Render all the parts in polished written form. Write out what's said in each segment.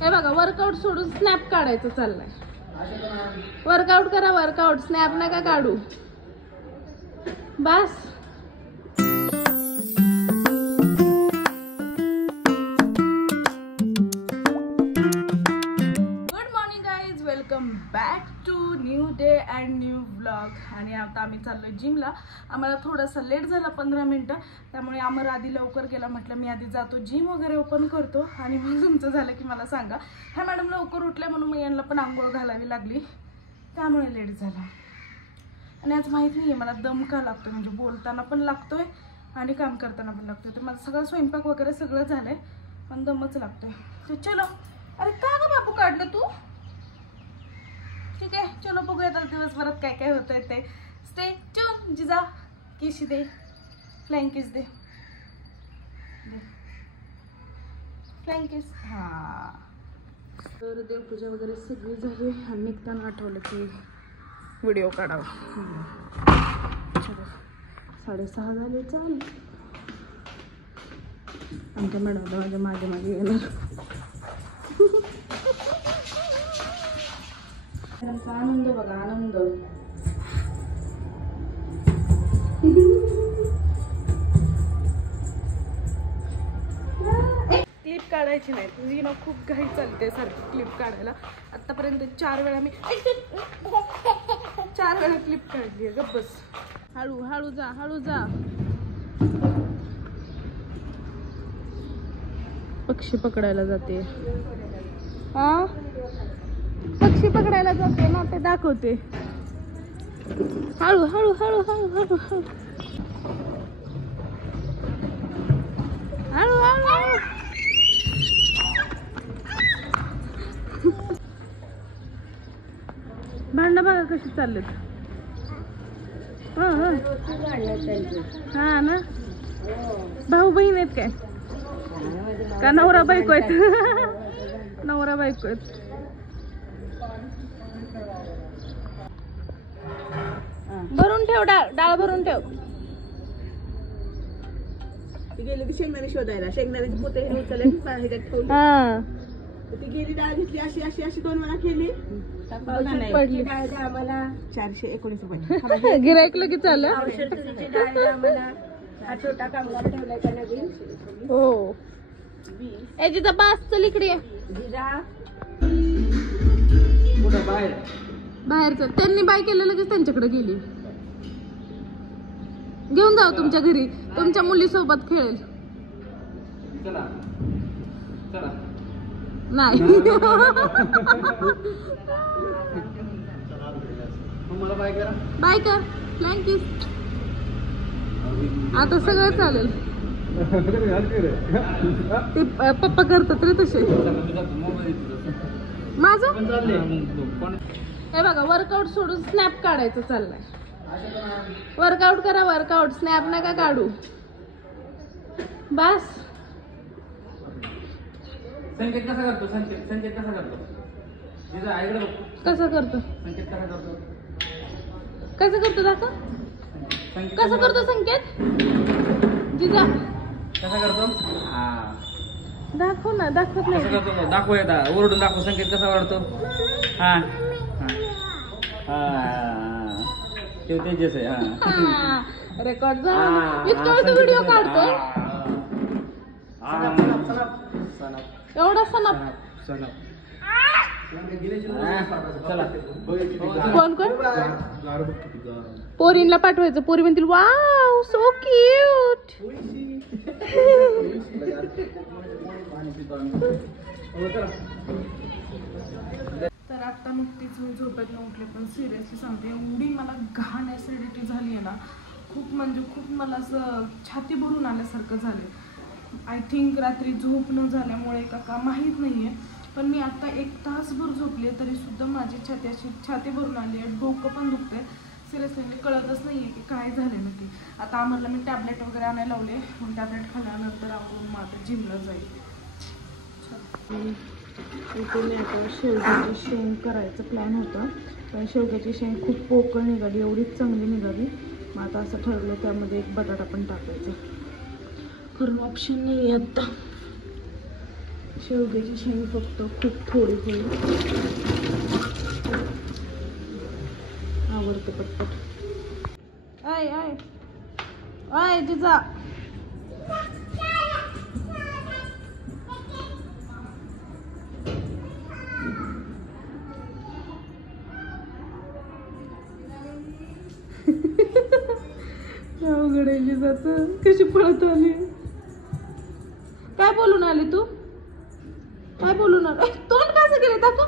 हे बघा वर्कआउट सोडून स्नॅप काढायचं चाललंय. वर्कआउट करा, वर्कआउट, स्नॅप नका काढू. बस. Good morning guys, welcome back to new day and new blog. आणि आता आम्ही चाललोय जिमला. आम्हाला थोडासा लेट झाला 15 मिनिटं, त्यामुळे आम्हाला आधी लवकर केला. म्हटलं मी आधी जातो, जिम वगैरे ओपन करतो आणि मग तुमचं झालं की मला सांगा. ह्या मॅडम लवकर उठल्या म्हणून मग यांना पण आंघोळ घालावी लागली, त्यामुळे लेट झाला. आणि आज माहीत नाही आहे मला दम का लागतोय, म्हणजे बोलताना पण लागतोय आणि काम करताना पण लागतोय. तर माझं सगळं स्वयंपाक वगैरे सगळं झालंय, पण दमच लागतोय. तर चलो. अरे का ग बापू काढलं तू? ठीक आहे, चलो बघूयात आज दिवसभरात काय काय होतंय ते. Stay tune. जिजा किस दे, फ्लाइंग किस दे, फ्लाइंग किस. हां, तर देवपूजा वगैरे सगळी झाली आणि निघताना आठवलं की व्हिडिओ काढावा. चलो 6:30 झाले. चाल आमच्या मॅडमला माझ्या मागे मागे येणार. आनंद बघा, आनंद. क्लिप काढायची नाही तुझी ना, खूप घाई चालते सारखी क्लिप काढायला. आतापर्यंत 4 वेळा मी 4 वेळा क्लिप काढली आहे. गप्प बस. हळू हळू जा, हळू जा. पक्षी पकडायला जाते. हा, पक्षी पकडायला जाते ना, ते दाखवते. हळू हळू हळू हळू हळू हळू हळू हळू. भांडणं बघा कशी चाललेत. हा ना, भाऊ बहीण आहेत काय का नवरा बायको आहेत? नवरा बायको आहेत. भरून ठेव, डाळ भरून ठेव. गेली ती शेंगदाणे शोधायला, शेंगदाण्याची पोते ठेवली. हा, ती गेली, डाळ घेतली, अशी अशी अशी 2 वेळा केली, पडली. डाळ द्या आम्हाला 419 रुपये. गिरायक लगेच चाललं. डाळ द्या आम्हाला. हा छोटा कामगार ठेवलाय का नवीन? हो. ए जिजा बास, चल इकडे ये. बाहेरच त्यांनी बाय केलं, लगेच त्यांच्याकडे गेली. घेऊन जाऊ तुमच्या घरी, तुमच्या मुली सोबत खेळेल. नाही. बाय कर, फ्लाइंग किस. आता सगळं चालेल. ते पप्पा करतात रे तसे. माझं हे बघा वर्कआउट सोडून स्नॅप काढायचं चाललंय. वर्कआउट करा, वर्कआउट, स्नॅप नका काढू. बस. संकेत कसा करतो? संकेत कसा करतो? कसं करतो? संकेत कसा करतो? कसं करतो दाखव. कसं करतो संकेत? जिजा कसा करतो? दाखव ना. दाखवत नाही. कसं करतो? दाखव एकदा, ओरडून दाखव. संकेत कसा वाढतो? हा ते तेजस आहे. हा, रेकॉर्ड झाला. इतका वेळ व्हिडिओ काढतो. एवढा सनप. कोण कोण पोरींला पाठवायचं. पोरी म्हणतील वाव सो क्यूट. तर आता नुकतीच मी झोपेतनं उठले, पण सिरियसली सांगते एवढी मला घाण ऍसिडिटी झाली आहे ना, खूप म्हणजे खूप. मला असं छाती भरून आल्यासारखं झालं. आय थिंक रात्री झोप न झाल्यामुळे का माहीत नाही आहे, पण मी आता 1 तासभर झोपले तरी सुद्धा माझी छाती भरून आली आहे. डोकं पण दुखते. सिरियसली म्हणजे कळतच नाही आहे की काय झालं नक्की. आता आम्हाला मी टॅबलेट वगैरे आणायला लावले. मग टॅबलेट खाल्ल्यानंतर आपण मग आता जिमला जाईल. इथे मी आता शेवग्याची शेंग करायचं प्लॅन होता, पण शेवग्याची शेंग खूप पोकळ निघाली, एवढीच चांगली निघाली. मग आता असं ठरलं त्यामध्ये एक बटाटा पण टाकायचा, कारण ऑप्शन नाही आहे आता. शेवग्याची शेंग फक्त खूप थोडी थोडी आवडते पटपट. आय आय आय जिजा अवघड आहे जिजाचं. कशी पळत आली. काय बोलून आली तू? काय बोलून आली? तोंड कसं केलं दाखव.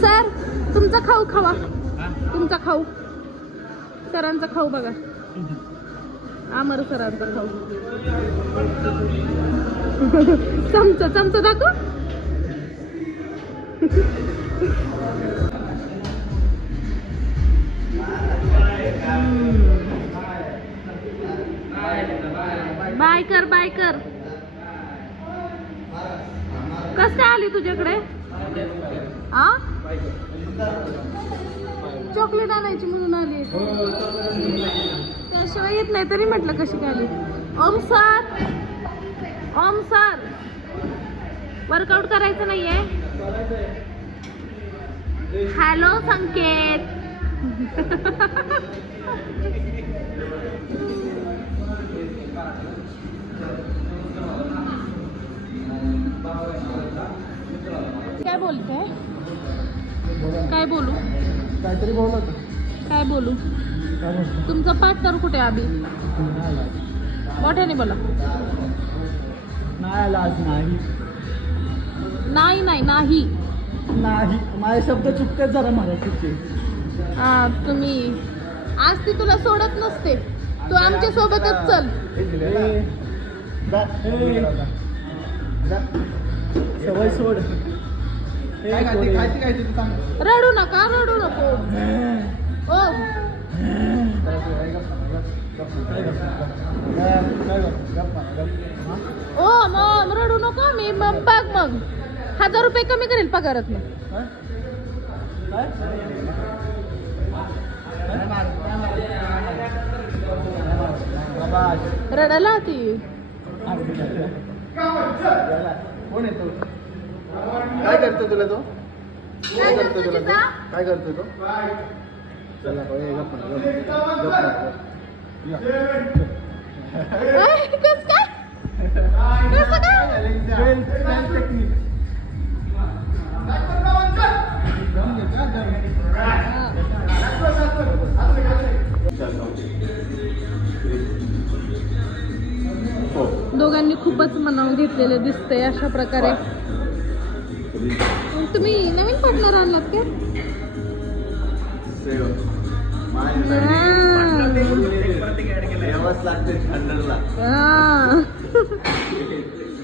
सर तुमचा खाऊ खावा. तुमचा खाऊ सरांचा खाऊ बघा. आमर सरांचा खाऊ. चमचा चमचा दाखव. बाय कर बाय कर. कसं आली तुझ्याकडे? आ चॉकलेट आणायची म्हणून आली. त्याशिवाय येत नाही तरी म्हटलं कशी काय आली. ओम सर वर्कआउट करायचं नाहीये. हॅलो संकेत. काय बोलते? काय बोलू? काहीतरी बोलत. काय बोलू? तुमचा पार्टनर कुठे आहे? अभि मोठ्याने बोला. नाही नाही नाही नाही नाही माझे शब्द चुकतात जरा मराठीचे. तुम्ही आज ती तुला सोडत नसते. तू आमच्या सोबतच चल. सवय सोड. रडू नका रडू नको. ओ ओ मग रडू नको. मी मग बघ मग 1000 रुपये कमी करेल पगारात. रडायला ती. कोण येतो? काय करतो तुला तो? काय करतो तुला तो? काय करतो तो? चला कस काय? कसं काय? दोघांनी खूपच मनावून घेतलेले दिसतंय. अशा प्रकारे तुम्ही नवीन पार्टनर आणलात का?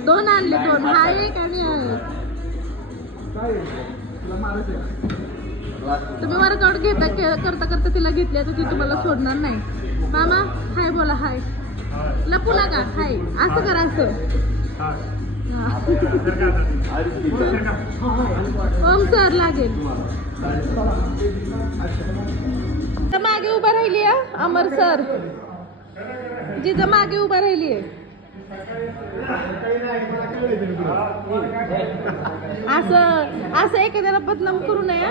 दोन आणले. दोन हा एक आणि तुम्ही वर्कआउट घेता करता करता तिला घेतल्या तर ती तुम्हाला सोडणार नाही. मामा हाय बोला. हाय लपू नका. हाय असं करा. असं ओम सर लागेल. मागे उभा राहिली अमर सर. जिजा मागे उभा राहिली आहे. असं एखाद्याला बदनाम करू नये.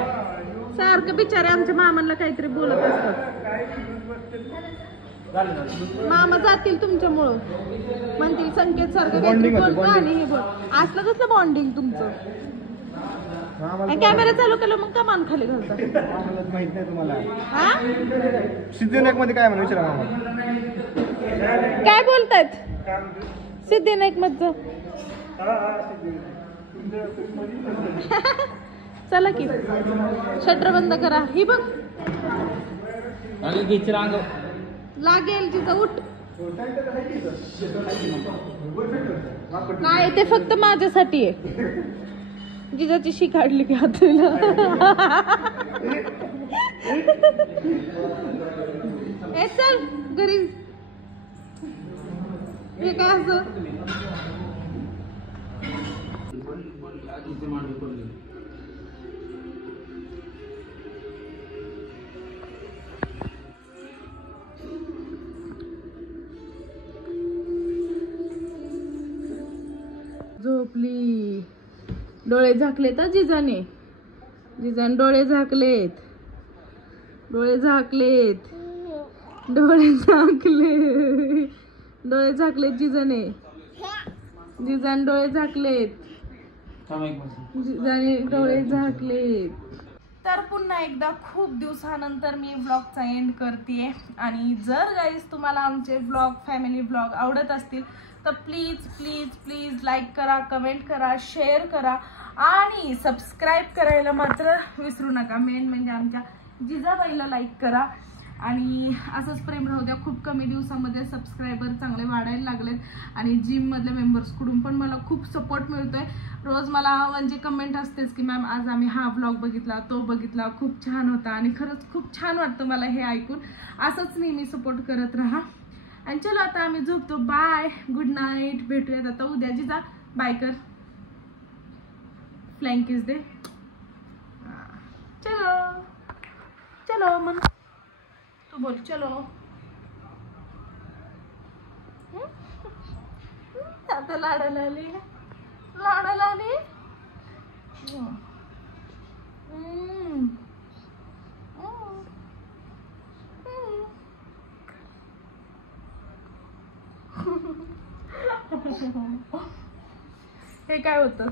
सारखं बिचारे आमच्या मामांना काहीतरी बोलत असतात. मामा जातील तुमच्यामुळं. म्हणतील संकेत सारखं काहीतरी बोलतो आणि हे बोल. असलं कसलं बॉन्डिंग तुमचं? कॅमेरा चालू केलं मग का मान खाली घालता? माहित नाही तुम्हाला. सिद्धिविनायक मध्ये काय म्हणून विचारा मामा. काय बोलतायत सिद्धिविनायक मधलं? चला की शटर बंद करा. ही बघ लागेल तिथं. उठ. नाही ते फक्त माझ्यासाठी आहे. जिजाची शी काढली की हाताला. ए चल करीन. हे काय असं झोपली. डोळे झाकले तर जिजाने डोळे झाकलेत. डोळे झाकलेत जिजाने डोळे झाकलेत. जिजाने डोळे झाकलेत. तर पुन्हा एकदा खूप दिवसानंतर मी व्लॉगचा एंड करते. आणि जर गाईज तुम्हाला आमचे व्लॉग फॅमिली व्लॉग आवडत असतील तर प्लीज प्लीज प्लीज लाईक करा, कमेंट करा, शेअर करा आणि सबस्क्राईब करायला मात्र विसरू नका. मेन म्हणजे आमच्या जिजाबाईला लाईक करा. आणि असंच प्रेम राहू द्या. खूप कमी दिवसामध्ये सबस्क्रायबर चांगले वाढायला लागलेत. आणि जिममधल्या मेंबर्सकडून पण मला खूप सपोर्ट मिळतोय. रोज मला म्हणजे कमेंट असतेच की मॅम आज आम्ही हा व्लॉग बघितला, तो बघितला, खूप छान होता. आणि खरंच खूप छान वाटतं मला हे ऐकून. असंच नेहमी सपोर्ट करत राहा. आणि चलो आता आम्ही झोपतो. Bye, good night. भेटूयात आता उद्या. जिजा बाय कर, फ्लाइंग किस दे. चलो चलो मन तू बोल चलो. आता लाडाला आली. हे काय होतं?